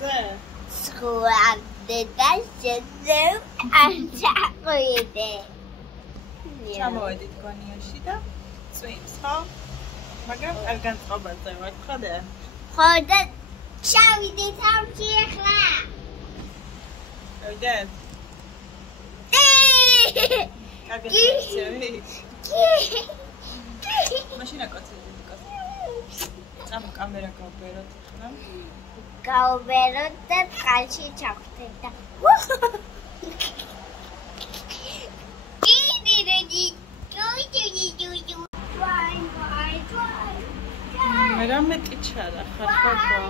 ზღვაზე? ზღვამდე და შეძლებ არ ჩაყვიდე. ჩამოვედით გონიაში და წვიმს, ხო? მაგრამ არ განწყობაზე ვარ, ხოდა? ხო და ჩავიდეთ ამში ახლა. ვიდეთ? კარგად შევი. მაშინ აკოცები კაცი. ამ კამერა გავბეროთ ხა? გავბეროთ და წყალში ჩავხდეთ და მე რამე ტიჩარა ხარ ხო?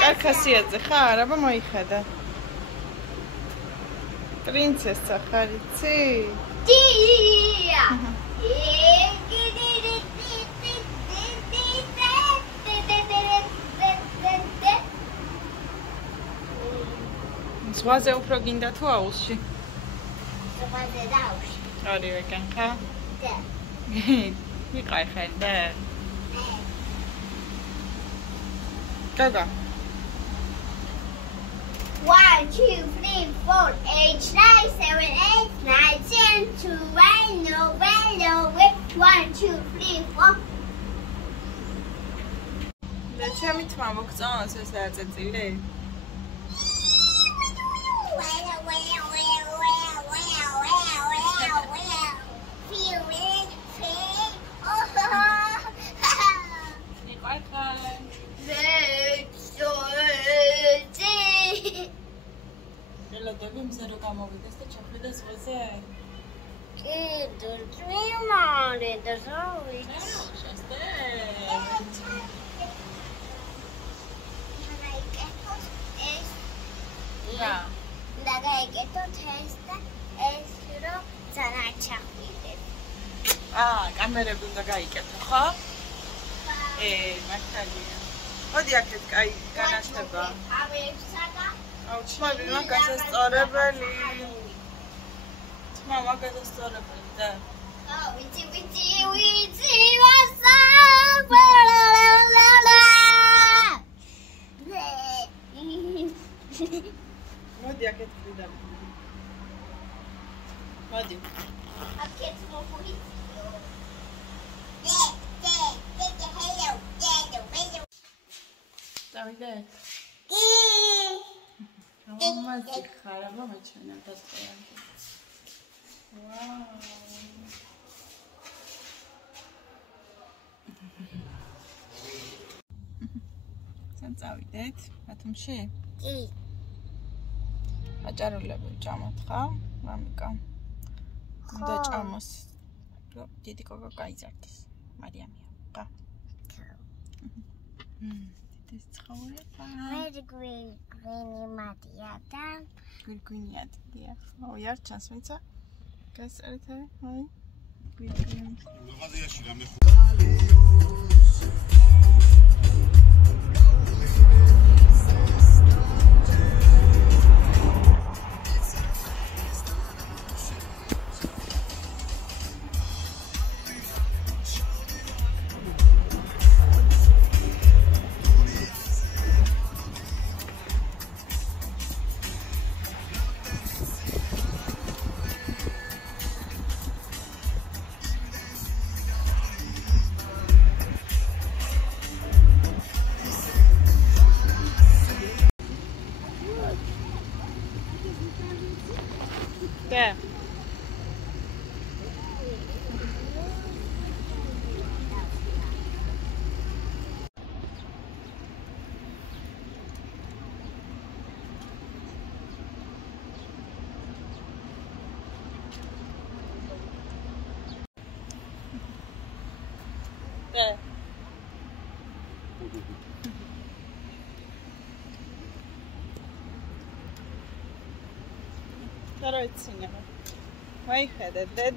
კახასიაძე ხარ? აბა მოიხედა. პრინცესა ხარ იცი? დია. ზღვაზე უფრო გინდა თუ აუზში? ზღვაზე და აუზში. ორივე კენ ხა? და. ვიყავ ხედე. გაგა. 1, 2, 3, 4, 8, 9, 7, 8, 9, 10, 12, 1, 2, 3, 4. და ჩემი თმა მოგწონს ეს დაწეწილი? ელოდები მზერო გამოვიდეს და ჩახვიდეს ზღვაზე? კი, დურწმიმარე და ზავით. შასტე. და გაიგეთოთ ეს და ეს რომ ძალიან ჩახვიდეთ. კამერები უნდა გაიკეთო, ხო? მართალია. მოდი აქეთ კაი განათება. თმა გასასწორებელი. თმა გასასწორებელი და. ვიცი მოდი აქეთ ვიდა. მოდი. აქეთ მოხუცი. დავიდე. მამაზი ხარ, აბა მეჩვენა დაწყეა. ვაუ. სან წავიდეთ ბათუმში? კი. აჭარულები ჭამოთ ხა? მამიკა. უნდა ჭამოს. დიდი კოკა გაიზარდეს. მარიამია, ხა? ეს ცხოვრება. მე გვინი მადია და გვინია დია. ოიარჩანს მიცა? გასწრეთ აი. გვინი. მაღაზიაში რამე Yeah. Yeah. Короче, my head is dead.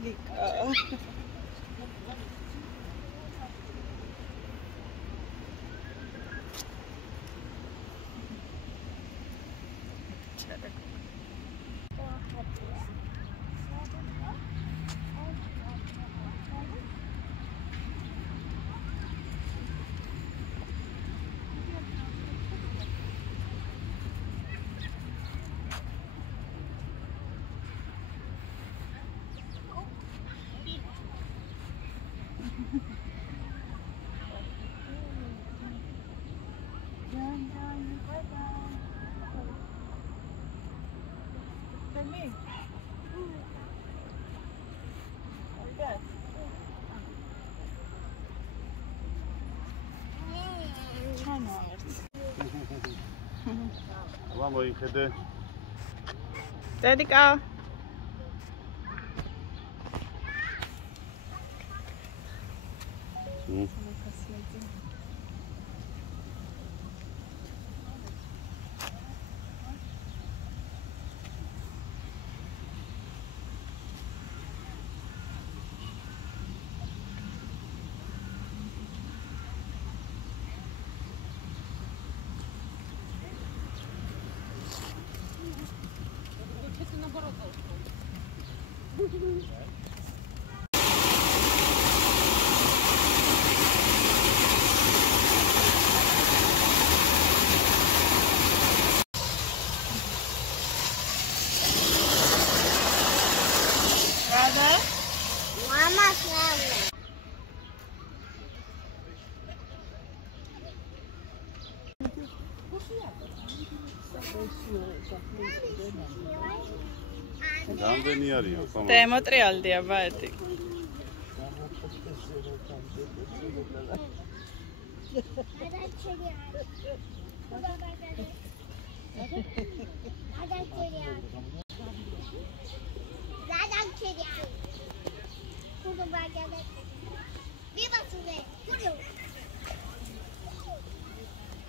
Mommy? Yes. აბა მოიხედე. დედიკა. Mama's family. რამდენი არისო? ხომ? დემოტრიალდია ბაეტი.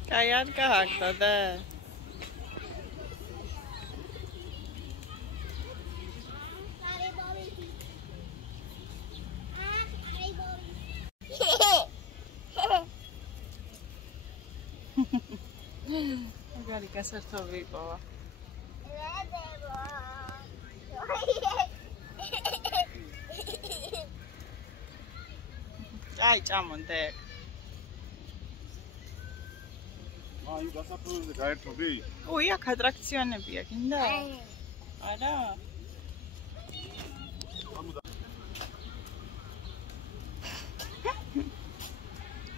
Kaya ar kahakta da. Magari kasarto vipoa. Ai, წამონდე. აი, გასაფრთხოზე გაერთობი? ой, აქ ატრაქციონებია, გინდა? არა.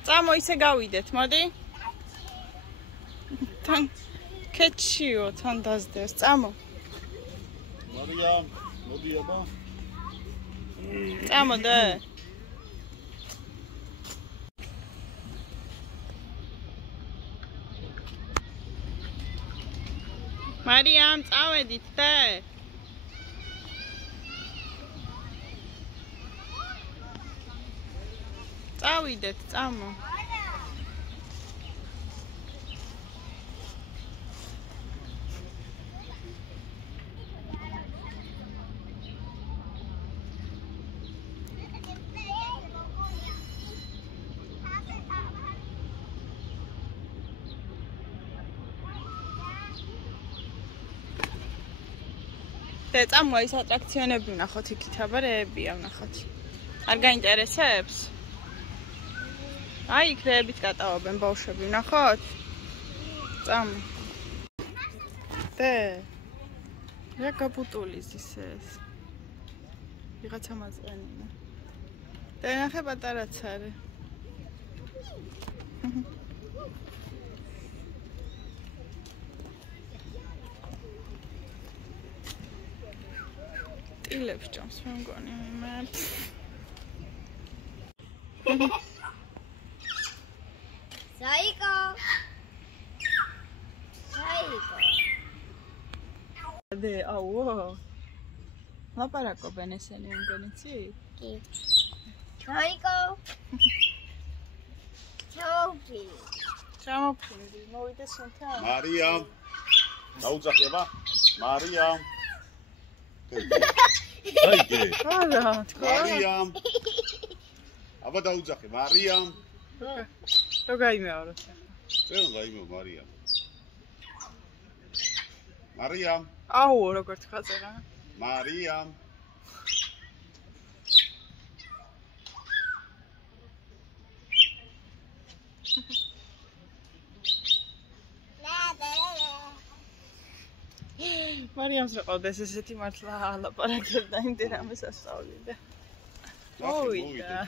წამო ისე გავიდეთ, მოდი. თან კეჩიო, თან დაზდეს, წამო. მარიამ, მოდი აბა. წამოდე. მარიამ, წავედით და. წავიდეთ, წამო. წამო ის ატრაქციონები ვნახოთ იქით, აბა რეებია ვნახოთ. არ გაინტერესებს? აი იქ რეებით კატავობენ ბავშვები, ვნახოთ? წამო. დე. რა გაბუტულის ისეს? ვიღაცა მაწყენინა. და ნახე პატარაც არის. ტილებს ჭამს მე მგონი მე. Saiko. Saiko. დე აუო. ლაპარაკობენ ესენი მე მგონი ცი? კი. Saiko. Ჩაუფი. ჩამოფრინდი, მოვიდეს სუნთან. მარიამ. დაუძახება? მარიამ. აიგე. არა, თქო. მარიამ. აბა დაუძახე, მარიამ. რო გაიმეორო. წენ გაიმეო მარიამ. მარიამ. აუ, როგორ ხაზერა? მარიამ. მარიამს რა ყავდეს ესეთი მართლა ლაპარაკებდა იმდენ ამას ასწავლიდა. მოვიდა.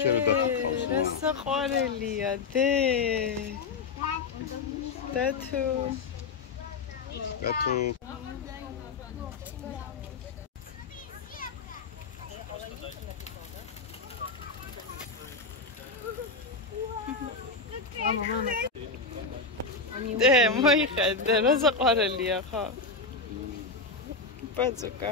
შეიძლება დაკითხავს. რა საყვარელია, დე. დათუ. დათუ. მოიხედე, რა საყვარელია ხო? ბაძუკა.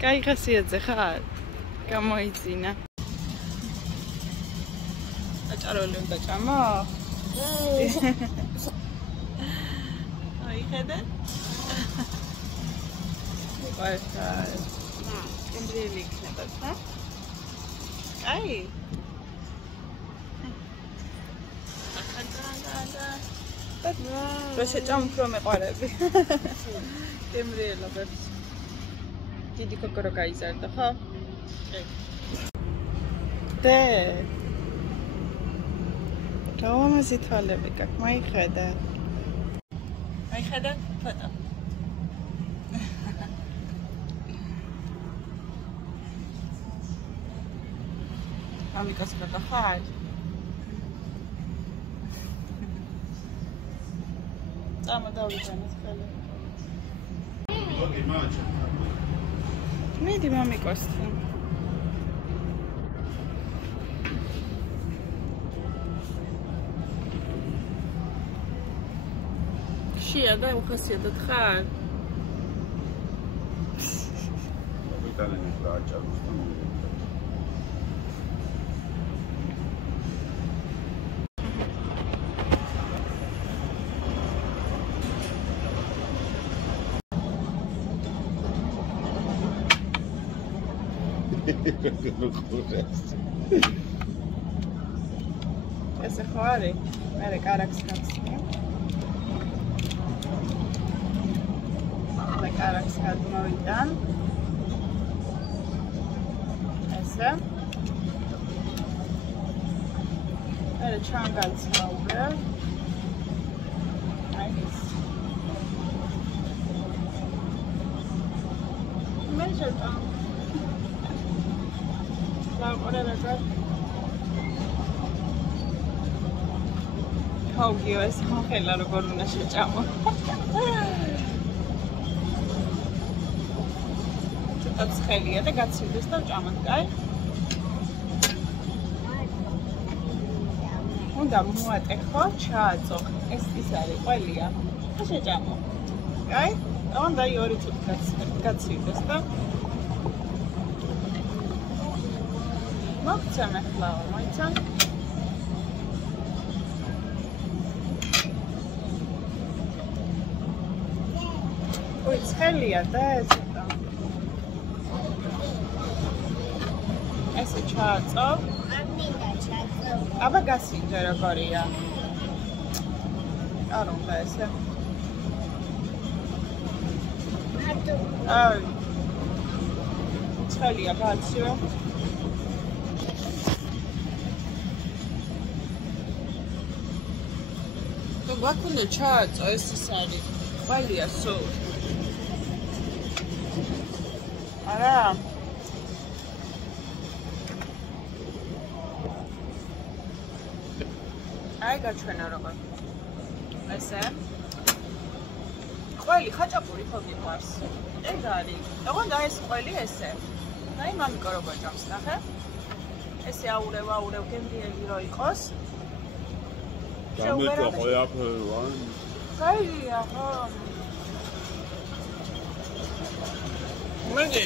კაი ხასიათზე ხარ? გამოიძინა. აჭარული უნდა ჭამო? მოიხედე? Perfect. Really clever, huh? Hey. Proszę cię, proszę qarები. Temrelobებს. დიდი კოკორო გაიზარდა, ხო? დე. თავამაზი თვალები გაქვს, მოიხედე. მოიხედე? ფოტო. Amikas καταχάρ. Άμα τα ούλησαν, θέλω. Όχι, μάτσα. Μην τη μαμικός του. Ξία, δεν μου χασία τα τχάρ. Ήταν νεκράτσα. ეს ხო არის? მე კარაქს გავსწრებ. მე კარაქს გადმოვიტან. ესე. მე ჩანგალს გავუღებ. აი ეს. მე შევტან. Haugiu es ხანხელა როგორ უნდა შეჭამო. ცოტა ცხელია და გაცივდეს და ვჭამოთ, კაი? უნდა მოატეხო, ჩააწო. ეს ის არის, ყველია. და შეჭამო. კაი? უნდა 2 წუთი გაცივდეს და მოგცემ ახლა, მოიცან? ой, ცხელია და ესეა. ესე ჩააწო. არ მინდა ჩააწო. აბა გასინჯე როგორია. არ უნდა ესე. მარტო. აი. ცხელია ბაცო. თუ გვაქონდა ჩააწო ეს ის არის. ყველია სულ. არა. აი გაჩვენა როგორ. ესე. ყველი ხაჭაპური ხო გიყვარს? ეგ არის. ოღონდ ეს ყველი ესე. აი მამიკო როგორ ჭამს, ნახე? ესე აურევ გემრიელი რო იყოს. გამეწვა ყველაფერი ვარ. კაია ხო. მედი.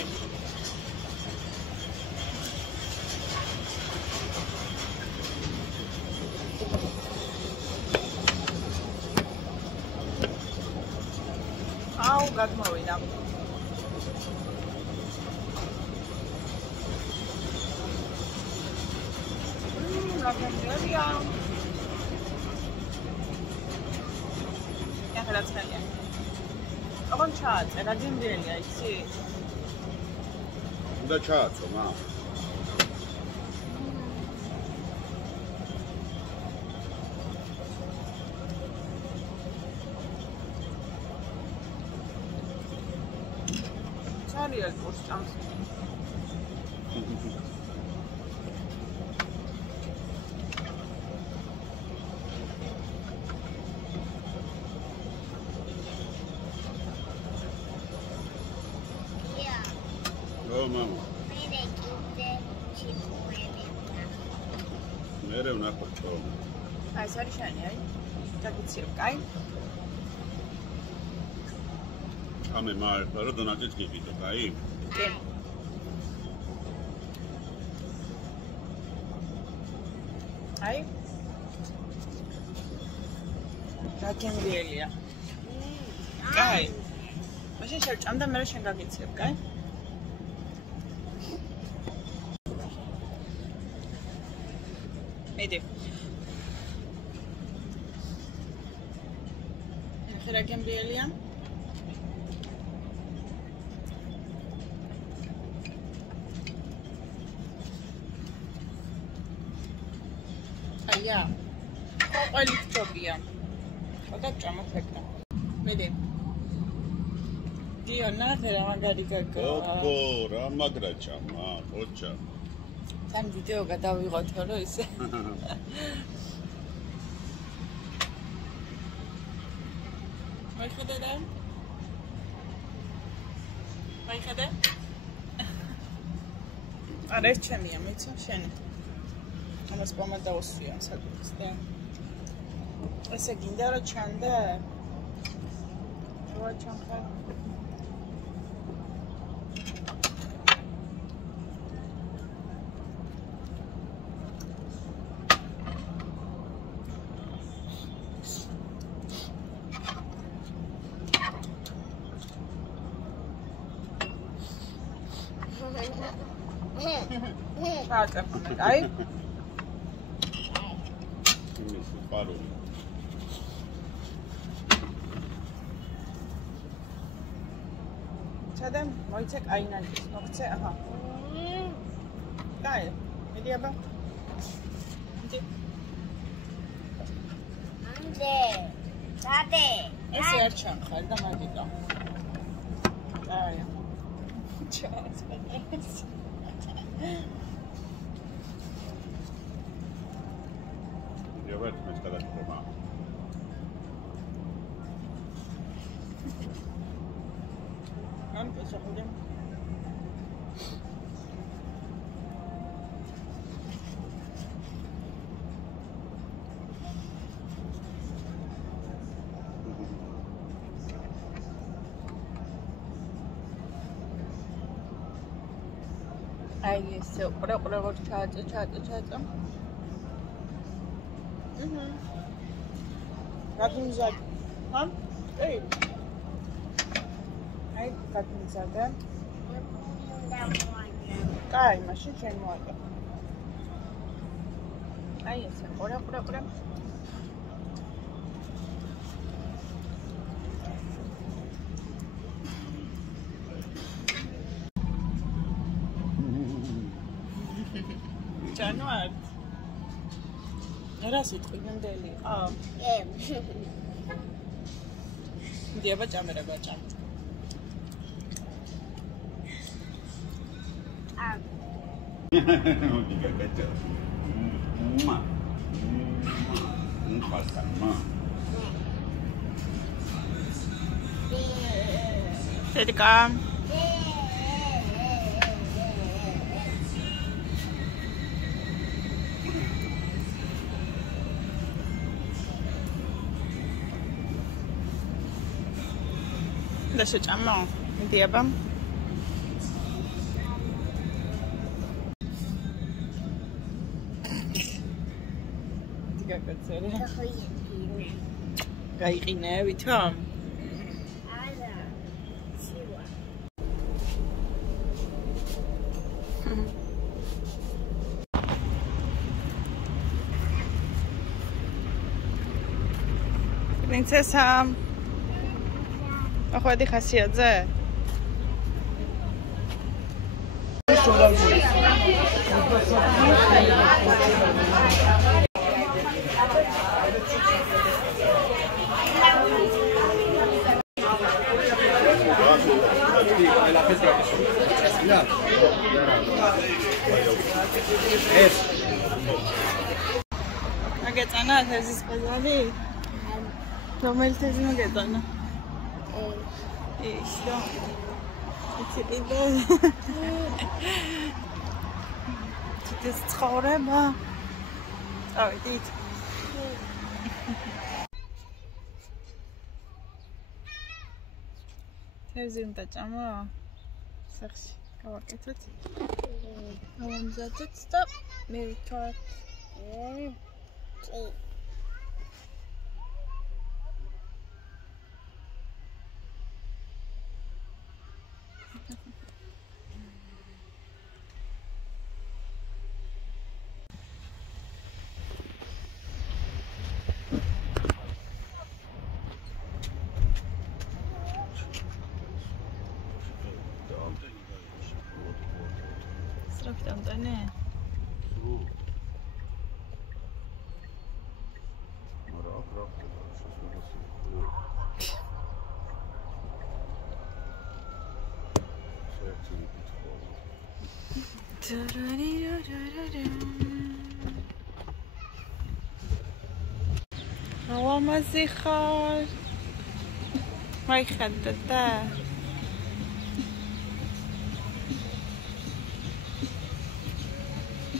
აუ გადმოვიდა. გაგემრიელია. ახლა ცხელია. ოღონდ ჩააწე, გაგემრიელია, იცი? უნდა ჩააწო, მა. ჩარიელ პურს ჭამს. მამა. მერე ვნახოთ ხო. აი ეს არის შენი, აი. დაგიცილებ, კაი? ამე მართა რომ დონატიც გიყიდო, კაი? კი. აი. გაგემრიელია. კაი. მაშინ შევჭამ და მე შენ გაგიცილებ, კაი? მიდი. ახლა გემრიელია. აია. ყველი ფტობია. ხოდა ჭამოთეკა. მიდი. დიანა რა მაგარი გაგა. ოკო, რა მაგრა ჭამა, ოჩა. თან ვიდეო გადავიღოთო რომ ისე. მაიხედა და? მაიხედა? არა ეს ჩემია, მეცო შენი. ამას პომადა უსვია საკუთის და. ესე გინდა რომ ჩანდა? რა ჩანდა? ჩააწეფონე, კაი? იმის პარული. ჩადე, მოიცე კაინანტის, მოგცე, აჰა. კაი, მიდი აბა. მიდი. Dade. ესე არ ჩანხარ და მაგიტო. კაი. ჩააწეფონე. Jawel, mēs tādā formā. Am pessoal. Ai, esse ora vou chato. Gagimzad. Ham? Ei. Ai, gagimzad. Кай, машин чай мода. Ai, esse ora. Januar. Era sitqvi gandeli. Dieba ჭამერა გაჭამ. Diga gacha. Ma. Pasta, ma. Sedika. და შეჭამა. მიდი აბა. გაკეთე. გაიყინე ვითო? არა. სივა. პრინცესა ახვედი ხასიათზე? აგეწანა თეზის ბაზარი? რომელი თეზი მოგეწანა? ის და იცი კიდე. ეს ცხოვრება. წავედით. თევზი უნდა ჭამა? სახში გავაკეთოთ. გამომზადოთ და მე ვიქოთ. Damdane. هوا مزی خار وای خدده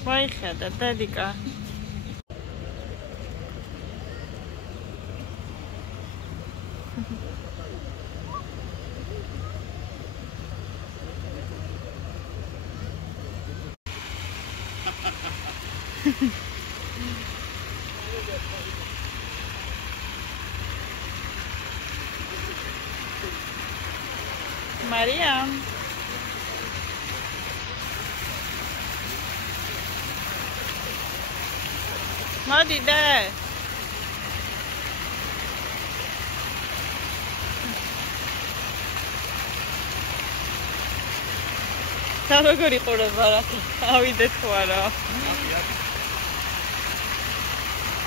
وای خدده دیگه Mariam. ما دیده تا بگوری خورده برات آویده توارا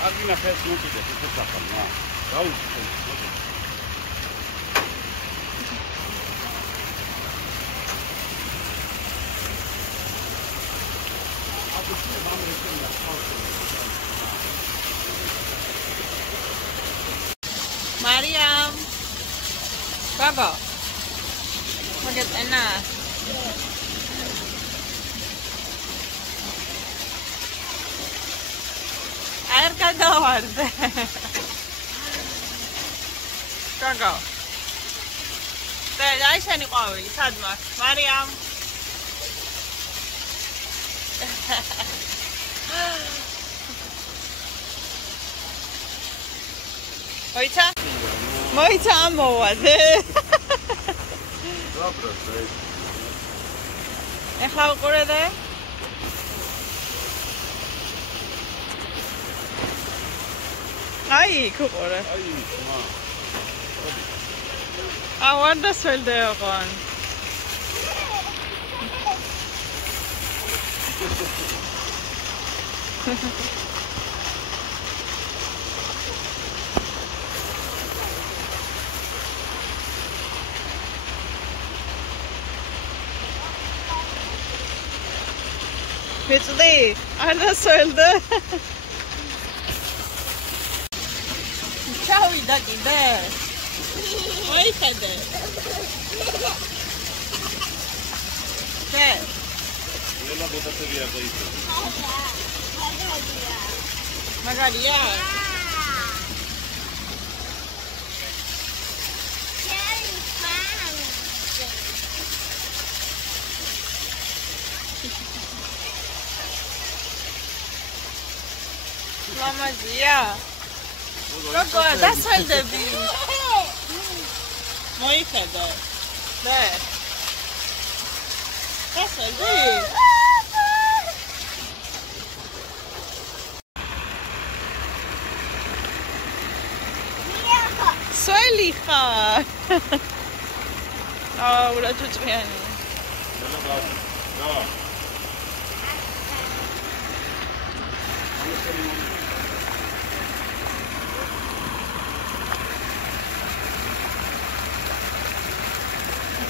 Alguém na festa não quiser, você está falando. Mariam, Baba, look at Anna. Air kada vardı. Gaga. Te Ayşe ni qavli, sadma. Mariam. Moita? Moita amოვადე. Dobra, cześć. ეხლა უყურე. აი, უყურე. Ai, ma. არ დასველდე ოღონ. Მეწდი, არ დასველდე. ჩავიდა კიდე. მოიხედე. დე. Ela botateria daí. მაგარია. მამაზია. როგორ დასველდები? მოიხედე. დე. დასველდი? სველი ხარ. აუ, რა ჩუჭიანი.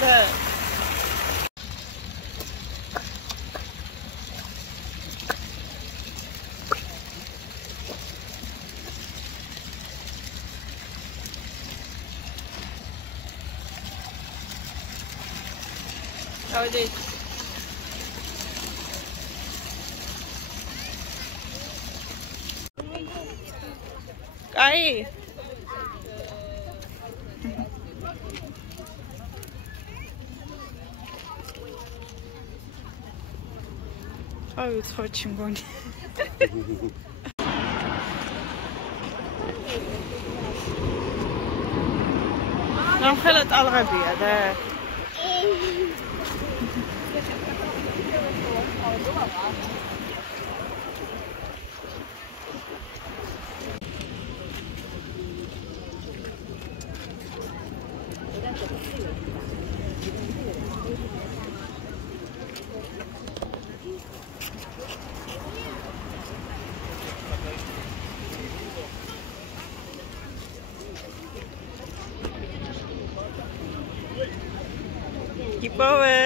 Da. Да. გავიდით. კაი. აი, უცხოეთში მგონი. ნამხელა ტალღებია და Ipowe.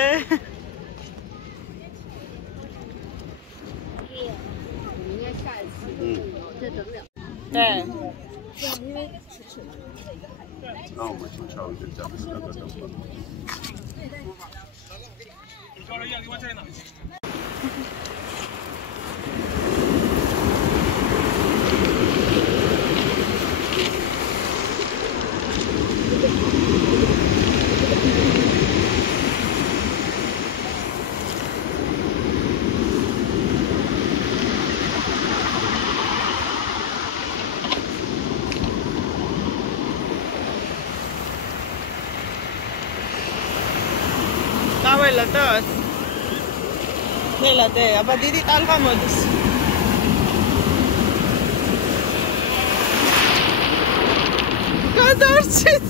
네. Ladat. Nela de, აბა დიდი ტალღა მოდის. გადარჩით.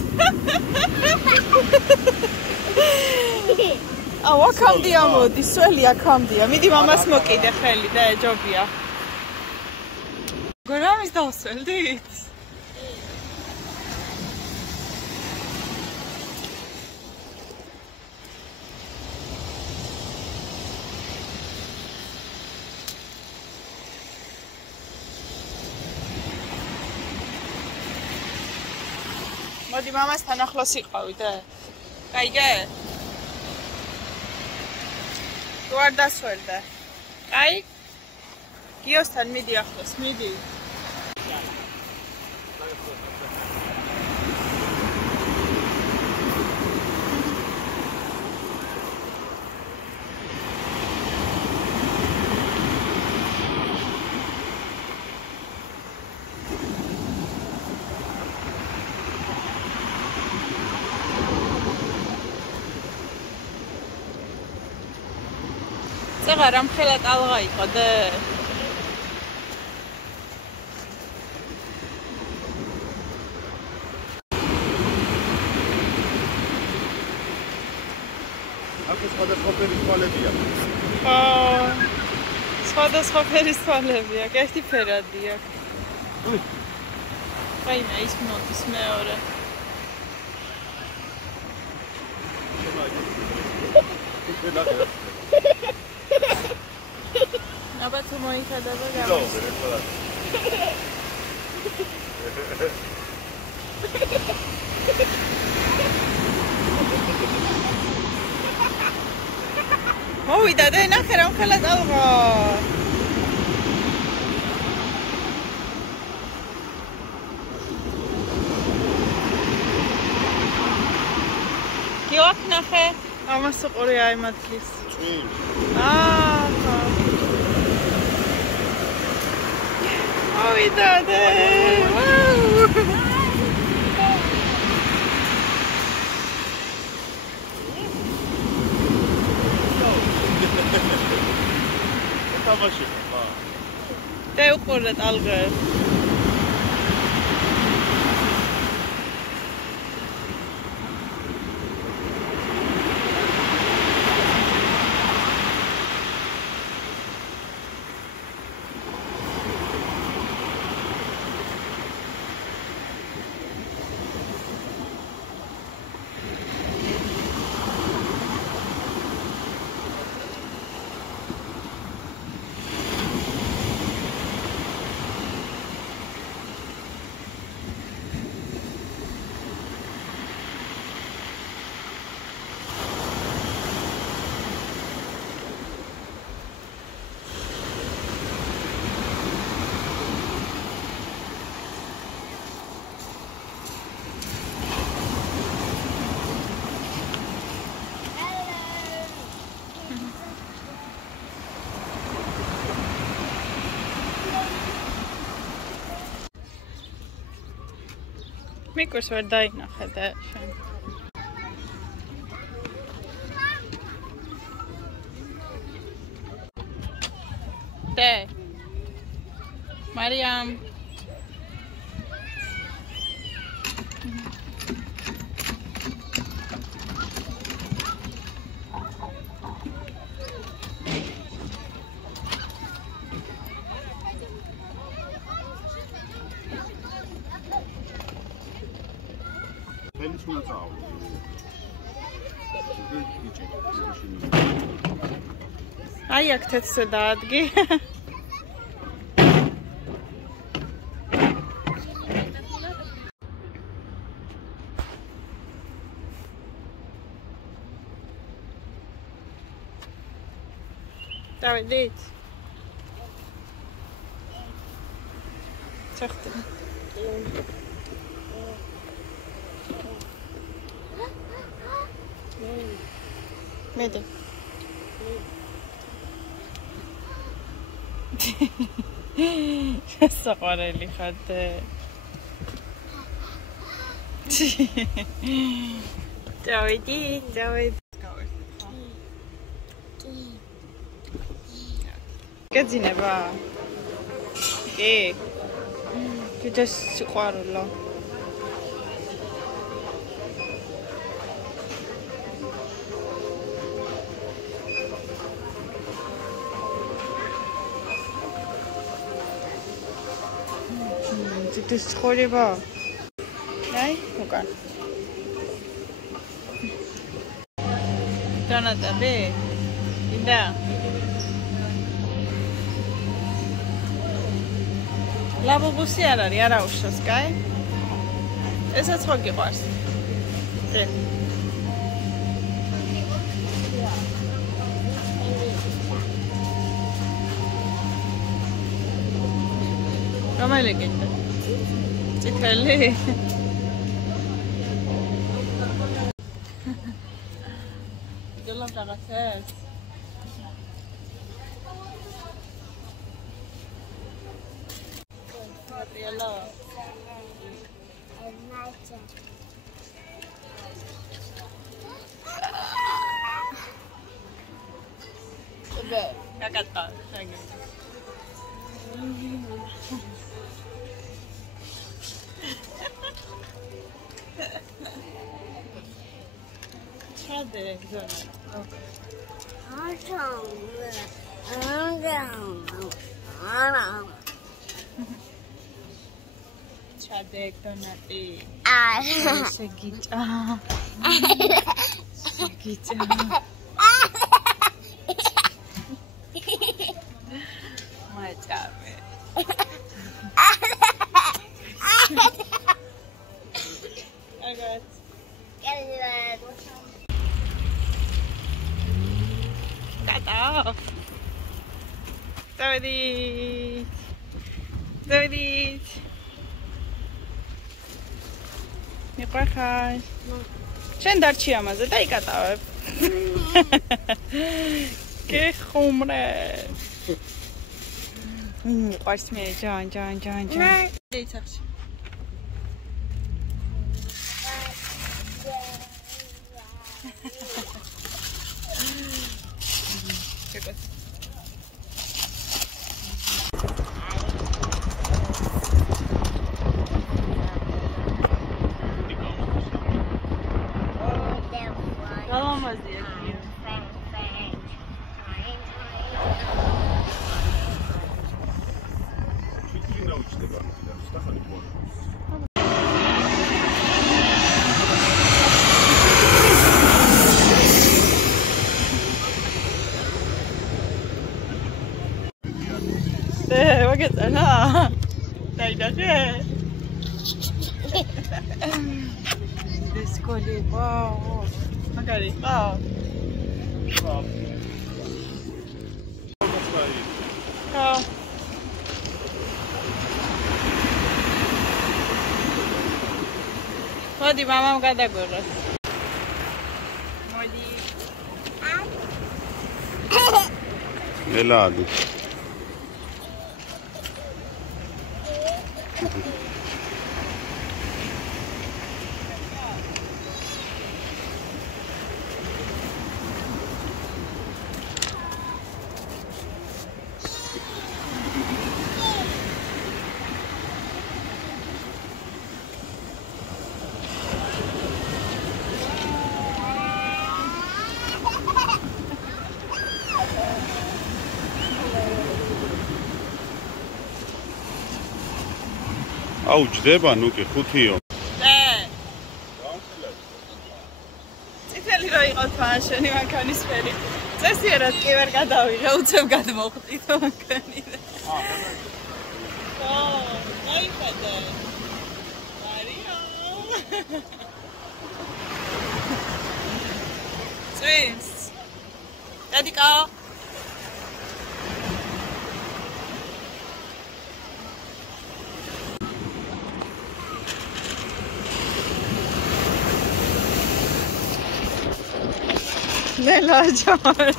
აქამდეა მოდის, სველი აქამდეა. მიდი მამას მოკიდე ხელი და ეჯობია. გორამის დავსველდით? მოდი მამასთან ახლოს იყავიდე. კაიგე? თუ არ დასველდე. კაი? გიოსთან მიდი ახლოს, მიდი. წეღარ ამხელა ტალღა იყო და აქ სხვადასხვა ფერის თვალებია. სხვადასხვა ფერის თვალებია, ერთი ფერადია. აინა ის მოდის მეორე. აბა თუ მოიხადება გამოსვლა. მოვიდა და ნახე რა ხელა ტალღა. გიოქ ნახე ამას უყური აიმათლის. მოვიდა და და უყურე ტალღა. მიკურს ვერ დაინახე და შენ. დე. მარიამ. Feliz Natal. აი აქ თეთრზე დაადგი. დავიდით. ჩახტი. მედი. საყვარელი ხარ. დავიდით. გეძინება? კი. კიდეს სიყვარულო. This is horrible. Right? Okay. Jonathan, be. Linda. Labo busi arari ara ushas, kai? Eses ხო გიყვარს. რომელი გინდა? წითელი? გელამ რაღაცას? Gabriela. Kakata. Chade, zona. Chade, donati. Segita. Segita. My job. I got. Got off. David. მიყვარხარ? შენ დარჩი ამაზე და იკატავებ. გეხუმრე. მიყვარს მე ჯან. დეიცახში. ჩეკოთ. Wagetsana. Daidake. This collie, wow. Magari. Wow. Oh. Modi mama gadagora. Modi. Eladi. აუ ჯდება ნუ კი 5-იო. წითელი რო იყო თვაშენი მანქანისფერი. წესიერად კი ვერ გადავიღე, უცებ გადმოხვდით მანქანიდან. დაიფადე. მარია. წვინს. დადიკა. Nella giornata.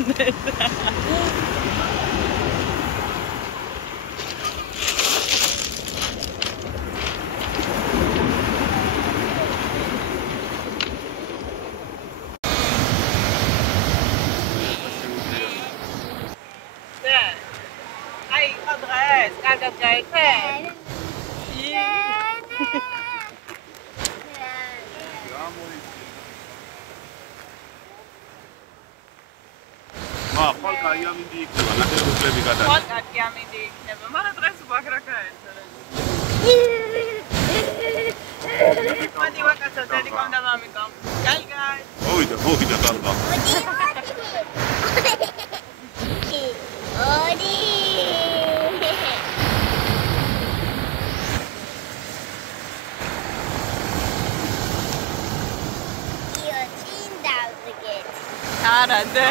Ai, adres, carga gaite. ხვალ კაიამინდი იქნება, ნახევარფლები გადაჭრა. ხვალ კაიამინდი იქნება, მაგრამ დღეს ვაგრა გაერთო. მოდი ვაკაცო, დედიკომ და მამიკომ. გაიგай. მოვიდა კარგა. ოდი. არა, დე.